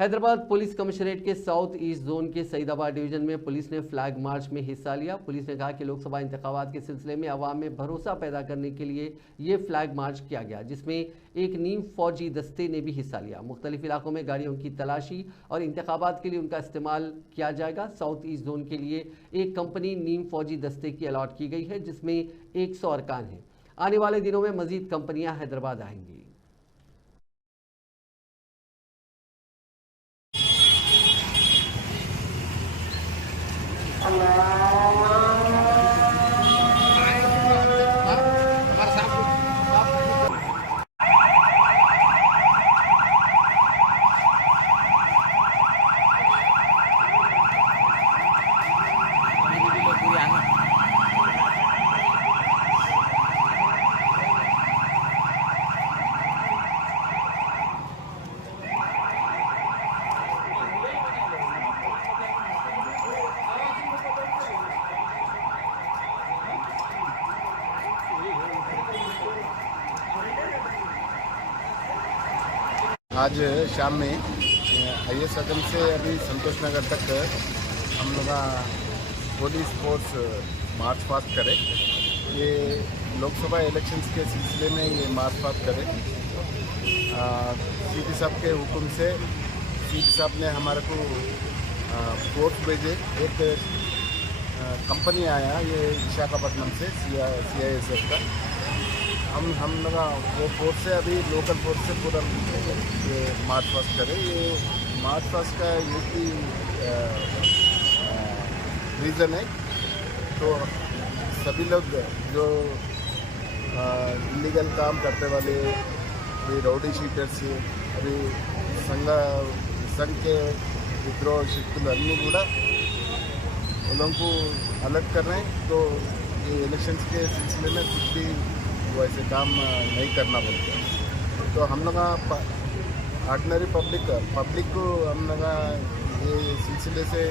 Hyderabad police commissionerate के south east zone के Saidabad division में पुलिस ने फ्लैग मार्च में हिस्सा लिया। पुलिस ने कहा कि लोकसभा इंतखाबात के सिलसिले में आवाम में भरोसा पैदा करने के लिए ये फ्लैग मार्च किया गया, जिसमें एक नीम फौजी दस्ते ने भी हिस्सा लिया। मुख्तलिफ इलाकों में गाड़ियों की तलाशी और इंतखाबात के लिए उनका इस्तेमाल किया जाएगा। साउथ ईस्ट जोन के लिए एक कंपनी नीम फौजी दस्ते की अलॉट की गई है, जिसमें 100 अरकान हैं। आने वाले दिनों में मजीद कंपनियां हैदराबाद आएंगी। आज शाम में IS सदन से अभी संतोष नगर तक हम लोग पुलिस फोर्स मार्च पास्ट करें। ये लोकसभा इलेक्शंस के सिलसिले में ये मार्च पास्ट करें। सीपी साहब के हुक्म से सीपी साहब ने हमारे को फोर्स भेजे। एक कंपनी आया ये विशाखापट्टनम से CISF का। हम लोग वो फोर्स से अभी लोकल फोर्स से पूरा ये मार्च पास्ट करें। ये मार्च पास्ट का एक ही रीज़न है, तो सभी लोग जो इलीगल काम करने वाले अभी राउडी शीटर्स अभी संघ के विद्रोह शक्ति अन्नी కూడా लोगों को अलर्ट कर रहे हैं। तो ये इलेक्शंस के सिलसिले में कुछ भी वैसे काम नहीं करना पड़ता है। तो हम लोग ऑर्डिनरी पब्लिक को हम लोग ये सिलसिले से